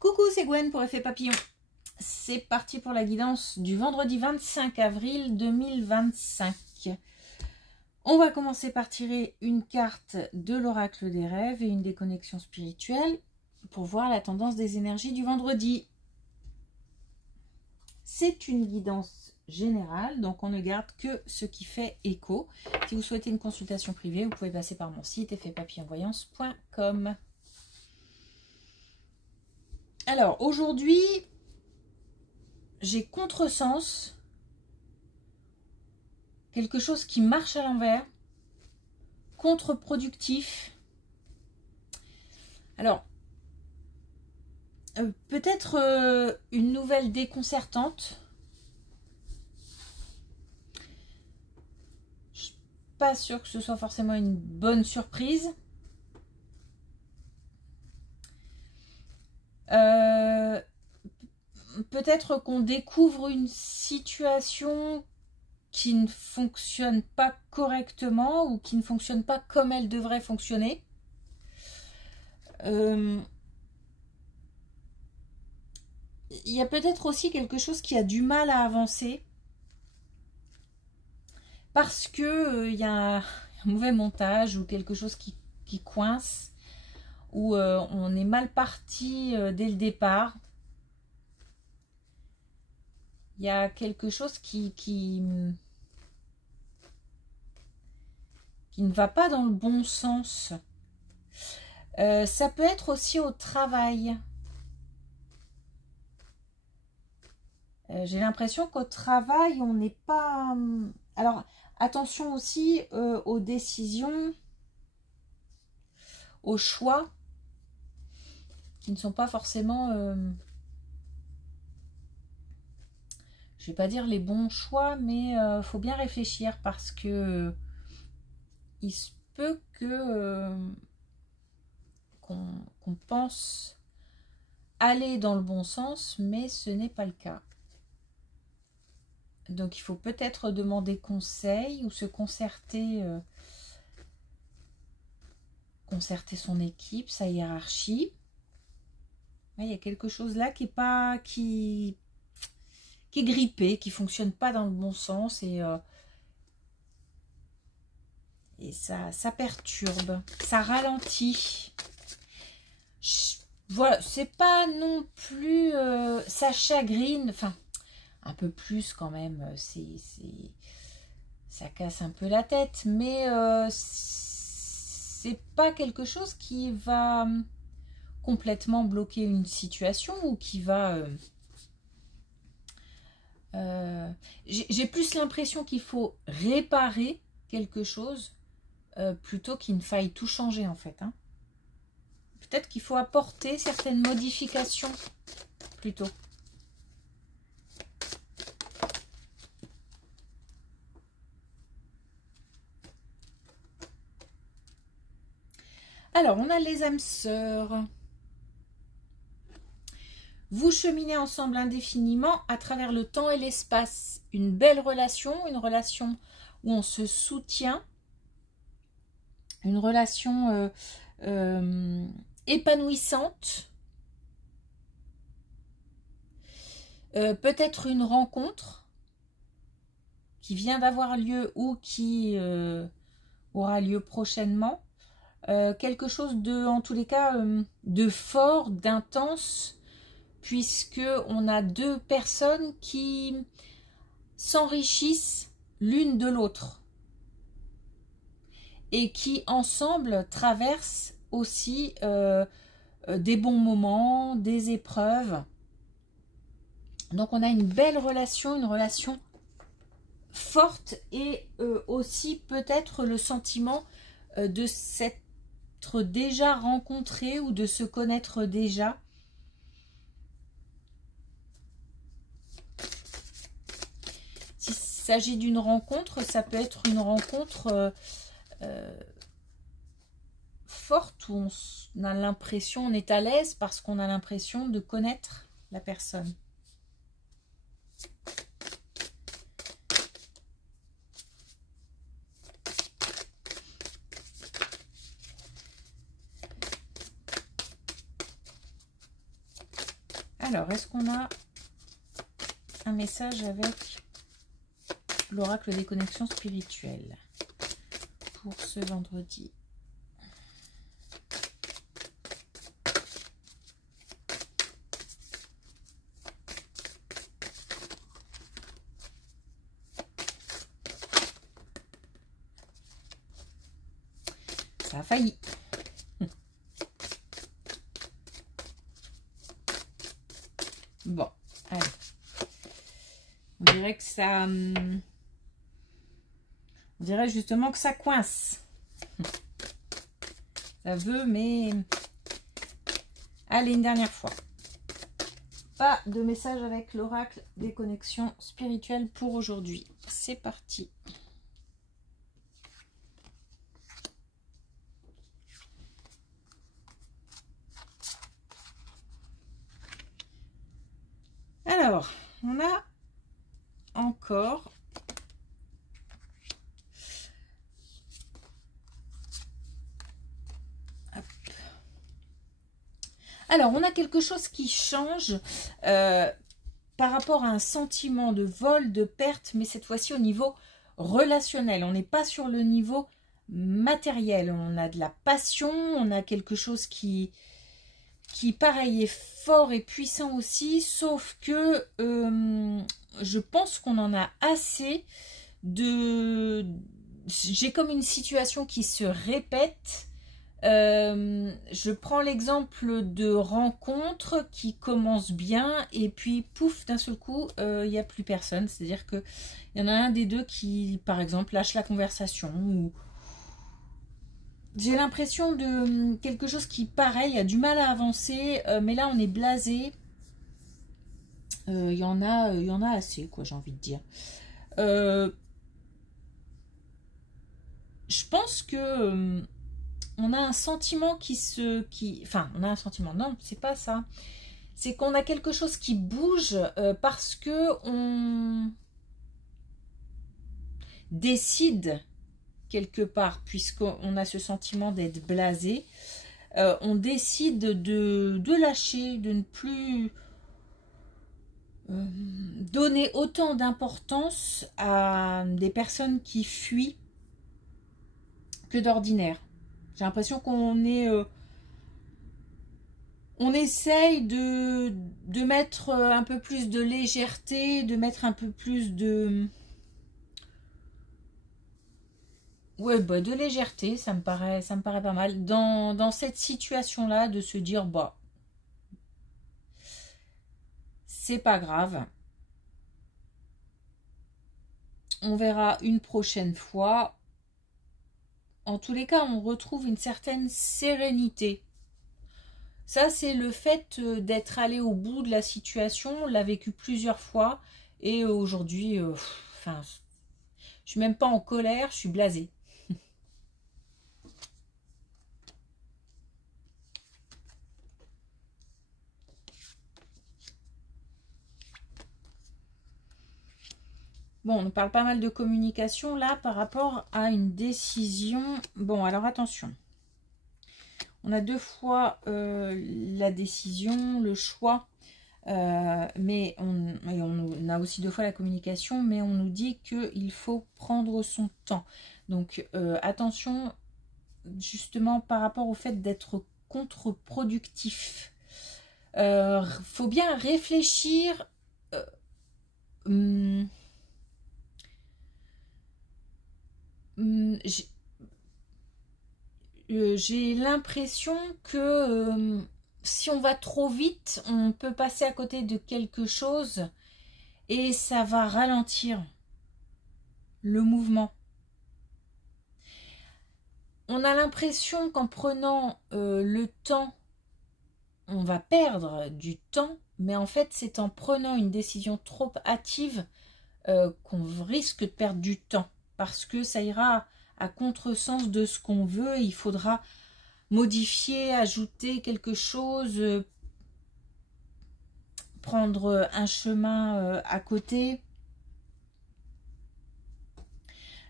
Coucou, c'est Gwen pour Effet Papillon. C'est parti pour la guidance du vendredi 25 avril 2025. On va commencer par tirer une carte de l'oracle des rêves et une des connexions spirituelles pour voir la tendance des énergies du vendredi. C'est une guidance générale, donc on ne garde que ce qui fait écho. Si vous souhaitez une consultation privée, vous pouvez passer par mon site effetpapillonvoyance.com. Alors, aujourd'hui, j'ai contresens, quelque chose qui marche à l'envers, contre-productif. Alors, peut-être une nouvelle déconcertante. Je suis pas sûre que ce soit forcément une bonne surprise. Peut-être qu'on découvre une situation qui ne fonctionne pas correctement ou qui ne fonctionne pas comme elle devrait fonctionner. Il y a peut-être aussi quelque chose qui a du mal à avancer parce que il y a un mauvais montage ou quelque chose qui coince, ou on est mal parti dès le départ. Il y a quelque chose qui ne va pas dans le bon sens. Ça peut être aussi au travail. J'ai l'impression qu'au travail, on n'est pas... Alors, attention aussi aux décisions, aux choix, qui ne sont pas forcément... je ne vais pas dire les bons choix, mais faut bien réfléchir parce que il se peut que qu'on pense aller dans le bon sens, mais ce n'est pas le cas. Donc il faut peut-être demander conseil ou se concerter, concerter son équipe, sa hiérarchie. Il y a quelque chose là qui est pas... qui est grippé, qui fonctionne pas dans le bon sens, et ça perturbe, ça ralentit. Voilà, c'est pas non plus... ça chagrine, enfin, un peu plus quand même, ça casse un peu la tête, mais c'est pas quelque chose qui va complètement bloquer une situation ou qui va... j'ai plus l'impression qu'il faut réparer quelque chose plutôt qu'il ne faille tout changer en fait. Hein. Peut-être qu'il faut apporter certaines modifications plutôt. Alors, on a les âmes sœurs. Vous cheminez ensemble indéfiniment à travers le temps et l'espace. Une belle relation, une relation où on se soutient, une relation épanouissante. Peut-être une rencontre qui vient d'avoir lieu ou qui aura lieu prochainement. Quelque chose de, en tous les cas, de fort, d'intense, puisque on a deux personnes qui s'enrichissent l'une de l'autre et qui ensemble traversent aussi des bons moments, des épreuves. Donc on a une belle relation, une relation forte, et aussi peut-être le sentiment de s'être déjà rencontré ou de se connaître déjà. S'il s'agit d'une rencontre, ça peut être une rencontre forte où on a l'impression, on est à l'aise parce qu'on a l'impression de connaître la personne. Alors, est-ce qu'on a un message avec l'oracle des connexions spirituelles pour ce vendredi? Ça a failli. Bon, allez. On dirait que ça... On dirait justement que ça coince. Ça veut, mais... Allez, une dernière fois. Pas de message avec l'oracle des connexions spirituelles pour aujourd'hui. C'est parti. Alors, on a encore hop. Alors, on a quelque chose qui change par rapport à un sentiment de vol, de perte, mais cette fois-ci au niveau relationnel. On n'est pas sur le niveau matériel. On a de la passion, on a quelque chose qui pareil est fort et puissant aussi, sauf que je pense qu'on en a assez de... J'ai comme une situation qui se répète. Je prends l'exemple de rencontres qui commencent bien et puis pouf, d'un seul coup, il n'y a plus personne. C'est-à-dire qu'il y en a un des deux qui, par exemple, lâche la conversation ou... J'ai l'impression de quelque chose qui, pareil, a du mal à avancer, mais là on est blasé. Il y en a assez, quoi, j'ai envie de dire. Je pense que on a un sentiment enfin, on a un sentiment, non, c'est pas ça. C'est qu'on a quelque chose qui bouge parce que on décide quelque part, puisqu'on a ce sentiment d'être blasé, on décide de lâcher, de ne plus donner autant d'importance à des personnes qui fuient que d'ordinaire. J'ai l'impression qu'on est... on essaye de mettre un peu plus de légèreté, de mettre un peu plus de... Ouais, bah de légèreté, ça me paraît pas mal. Dans cette situation-là, de se dire, bah, c'est pas grave. On verra une prochaine fois. En tous les cas, on retrouve une certaine sérénité. Ça, c'est le fait d'être allé au bout de la situation. On l'a vécu plusieurs fois. Et aujourd'hui, enfin, je suis même pas en colère, je suis blasée. Bon, on parle pas mal de communication là par rapport à une décision. Bon, alors attention. On a deux fois la décision, le choix, mais on a aussi deux fois la communication, mais on nous dit qu'il faut prendre son temps. Donc attention justement par rapport au fait d'être contre-productif. Faut bien réfléchir. J'ai l'impression que si on va trop vite, on peut passer à côté de quelque chose et ça va ralentir le mouvement. On a l'impression qu'en prenant le temps, on va perdre du temps, mais en fait c'est en prenant une décision trop hâtive qu'on risque de perdre du temps parce que ça ira à contresens de ce qu'on veut. Il faudra modifier, ajouter quelque chose, prendre un chemin à côté.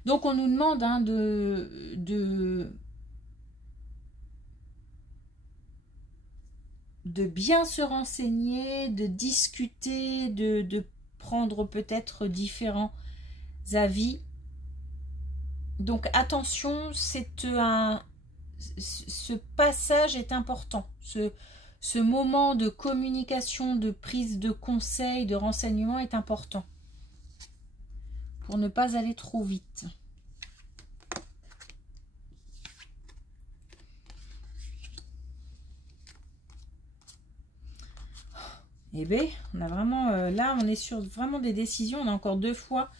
Donc on nous demande hein, de, de bien se renseigner, de discuter, de prendre peut-être différents avis. Donc attention, ce passage est important. Ce moment de communication, de prise de conseil, de renseignement est important pour ne pas aller trop vite. Eh bien, on a vraiment, là, on est sur vraiment des décisions. On a encore 2 fois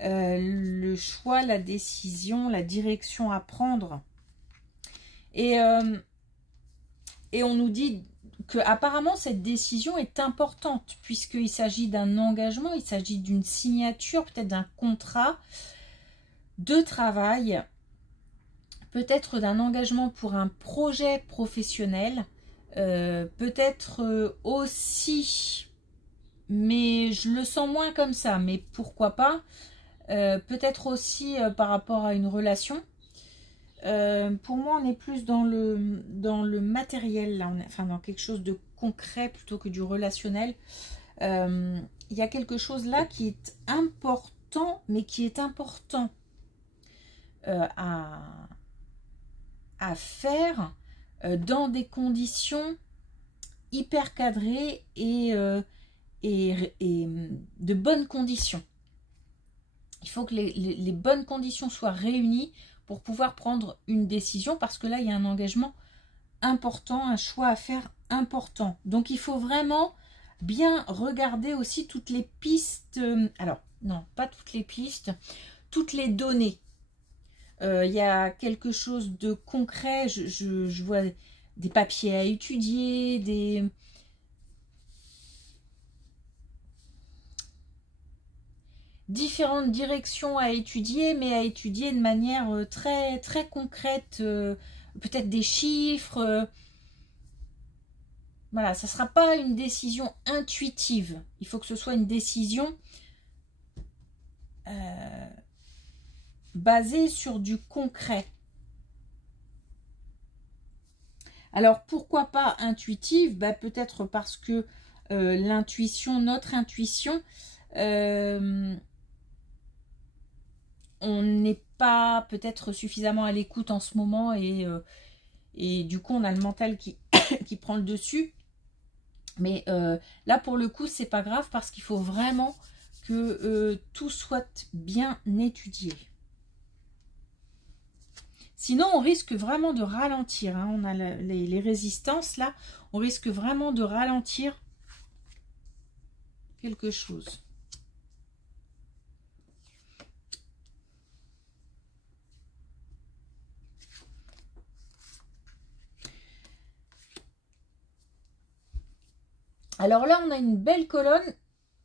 le choix, la décision, la direction à prendre. Et on nous dit que apparemment cette décision est importante puisqu'il s'agit d'un engagement, il s'agit d'une signature, peut-être d'un contrat de travail, peut-être d'un engagement pour un projet professionnel, peut-être aussi, mais je le sens moins comme ça, mais pourquoi pas, peut-être aussi par rapport à une relation. Pour moi, on est plus dans le matériel, là, enfin dans quelque chose de concret plutôt que du relationnel. Il y a quelque chose là qui est important, mais qui est important à faire dans des conditions hyper cadrées et de bonnes conditions. Il faut que les bonnes conditions soient réunies pour pouvoir prendre une décision, parce que là, il y a un engagement important, un choix à faire important. Donc, il faut vraiment bien regarder aussi toutes les pistes. Alors, non, pas toutes les pistes, toutes les données. Il y a quelque chose de concret. Je vois des papiers à étudier, différentes directions à étudier, mais à étudier de manière très, très concrète, peut-être des chiffres. Voilà, ça ne sera pas une décision intuitive. Il faut que ce soit une décision basée sur du concret. Alors, pourquoi pas intuitive? Bah, peut-être parce que l'intuition, notre intuition, on n'est pas peut-être suffisamment à l'écoute en ce moment et du coup on a le mental qui, qui prend le dessus. Mais là pour le coup c'est pas grave, parce qu'il faut vraiment que tout soit bien étudié. Sinon on risque vraiment de ralentir, hein. On a les résistances là, on risque vraiment de ralentir quelque chose. Alors là, on a une belle colonne,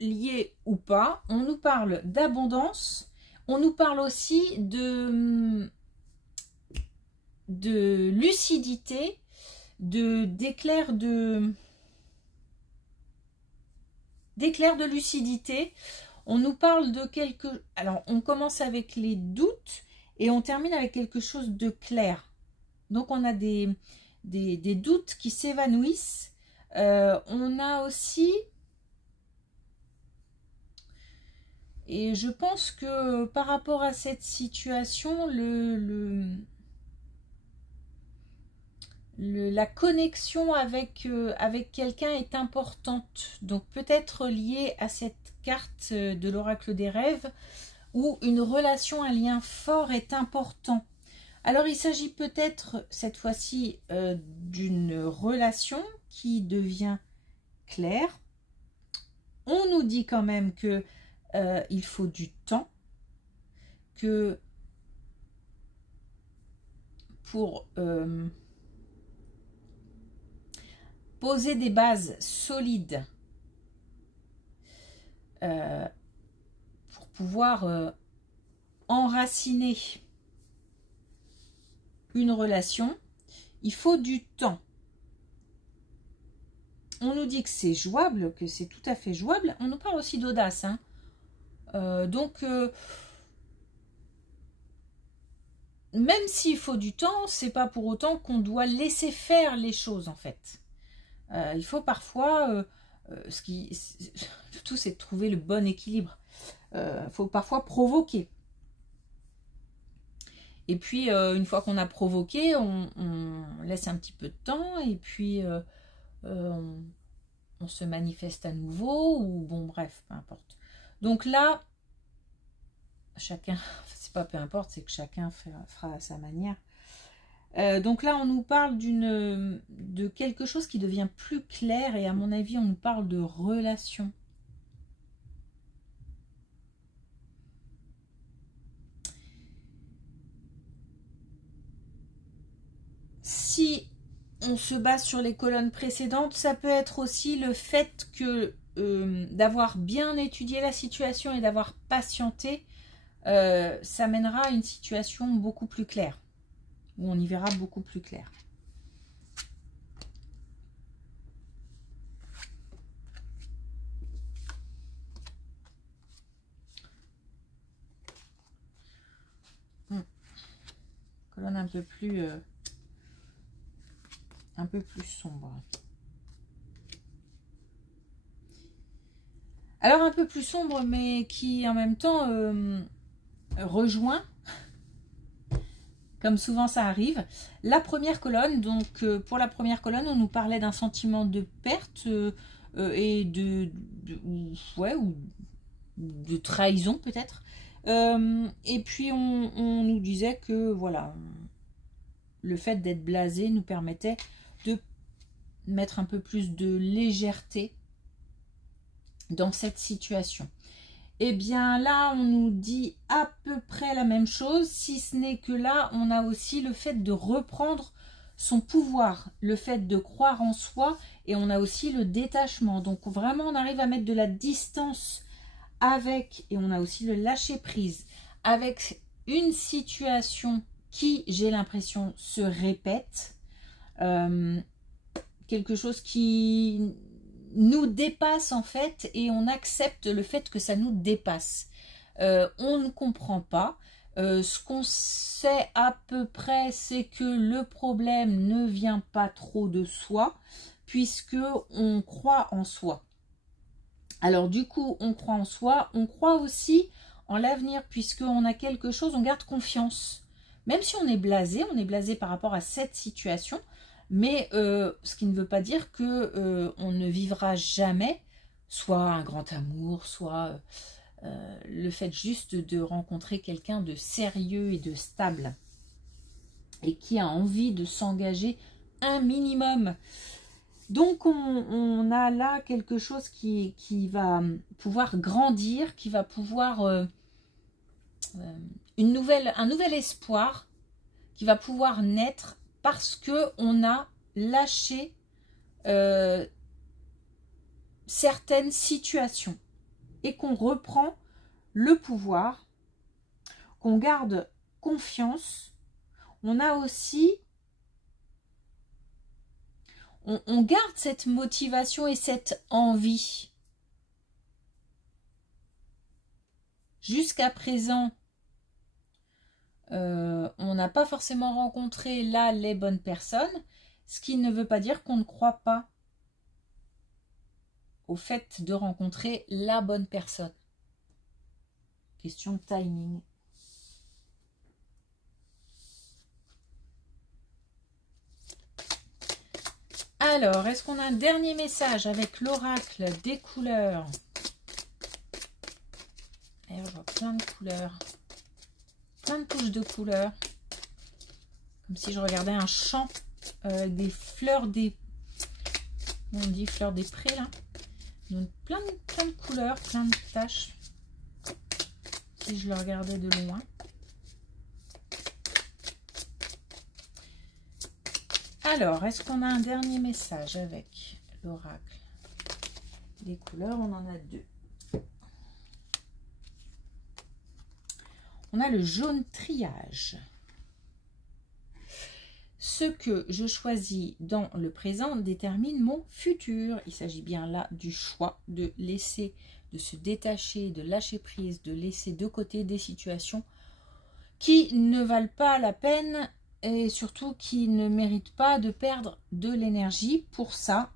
liée ou pas. On nous parle d'abondance. On nous parle aussi de lucidité, d'éclair de lucidité. On nous parle de quelque... Alors, on commence avec les doutes et on termine avec quelque chose de clair. Donc, on a des doutes qui s'évanouissent. On a aussi, et je pense que par rapport à cette situation, la connexion avec quelqu'un est importante. Donc peut-être liée à cette carte de l'oracle des rêves, où une relation, un lien fort est important. Alors il s'agit peut-être cette fois-ci d'une relation qui devient claire. On nous dit quand même que il faut du temps, que pour poser des bases solides, pour pouvoir enraciner une relation, il faut du temps. On nous dit que c'est jouable, que c'est tout à fait jouable. On nous parle aussi d'audace, hein. Donc, même s'il faut du temps, c'est pas pour autant qu'on doit laisser faire les choses, en fait. Il faut parfois, tout c'est de trouver le bon équilibre. Il faut parfois provoquer. Et puis, une fois qu'on a provoqué, on laisse un petit peu de temps et puis on se manifeste à nouveau ou bon, bref, peu importe. Donc là, chacun, c'est pas peu importe, c'est que chacun fera à sa manière. Donc là, on nous parle de quelque chose qui devient plus clair et à mon avis, on nous parle de relation. Si on se base sur les colonnes précédentes, ça peut être aussi le fait que d'avoir bien étudié la situation et d'avoir patienté, ça mènera à une situation beaucoup plus claire, où on y verra beaucoup plus clair. Colonne un peu plus sombre. Alors un peu plus sombre, mais qui en même temps rejoint, comme souvent ça arrive, la première colonne. Donc pour la première colonne, on nous parlait d'un sentiment de perte et de trahison peut-être. Et puis on nous disait que voilà, le fait d'être blasé nous permettait de mettre un peu plus de légèreté dans cette situation. Et bien là, on nous dit à peu près la même chose, si ce n'est que là, on a aussi le fait de reprendre son pouvoir, le fait de croire en soi, et on a aussi le détachement. Donc vraiment, on arrive à mettre de la distance avec, et on a aussi le lâcher prise, avec une situation qui, j'ai l'impression, se répète. Quelque chose qui nous dépasse en fait, et on accepte le fait que ça nous dépasse. On ne comprend pas. Ce qu'on sait à peu près, c'est que le problème ne vient pas trop de soi, puisque on croit en soi. Alors du coup, on croit en soi, on croit aussi en l'avenir, puisqu'on a quelque chose, on garde confiance. Même si on est blasé par rapport à cette situation, mais ce qui ne veut pas dire que on ne vivra jamais soit un grand amour, soit le fait juste de rencontrer quelqu'un de sérieux et de stable et qui a envie de s'engager un minimum. Donc on a là quelque chose qui va pouvoir grandir, qui va pouvoir un nouvel espoir qui va pouvoir naître parce que on a lâché certaines situations et qu'on reprend le pouvoir, qu'on garde confiance. On a aussi, on garde cette motivation et cette envie. Jusqu'à présent, on n'a pas forcément rencontré là les bonnes personnes, ce qui ne veut pas dire qu'on ne croit pas au fait de rencontrer la bonne personne. Question de timing. Alors, est-ce qu'on a un dernier message avec l'oracle des couleurs? Et on voit plein de couleurs. Plein de touches de couleurs. Comme si je regardais un champ avec des fleurs des... On dit fleurs des prés là. Donc plein de couleurs, plein de taches. Si je le regardais de loin. Alors, est-ce qu'on a un dernier message avec l'oracle des couleurs? On en a deux. On a le jaune triage. Ce que je choisis dans le présent détermine mon futur. Il s'agit bien là du choix de laisser, de se détacher, de lâcher prise, de laisser de côté des situations qui ne valent pas la peine et surtout qui ne méritent pas de perdre de l'énergie. Pour ça,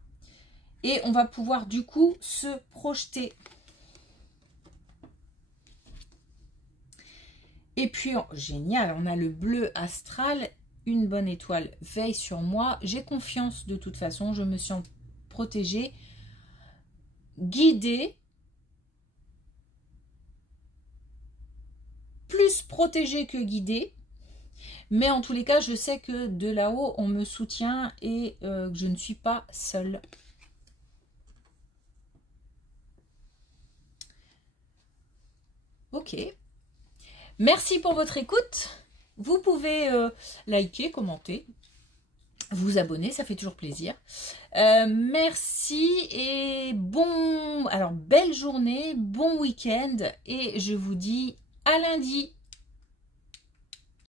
Et on va pouvoir du coup se projeter. Et puis, oh, génial, on a le bleu astral, une bonne étoile veille sur moi. J'ai confiance de toute façon, je me sens protégée, guidée, plus protégée que guidée. Mais en tous les cas, je sais que de là-haut, on me soutient et que je ne suis pas seule. Ok. Merci pour votre écoute. Vous pouvez liker, commenter, vous abonner, ça fait toujours plaisir. Merci et bon... Alors, belle journée, bon week-end et je vous dis à lundi.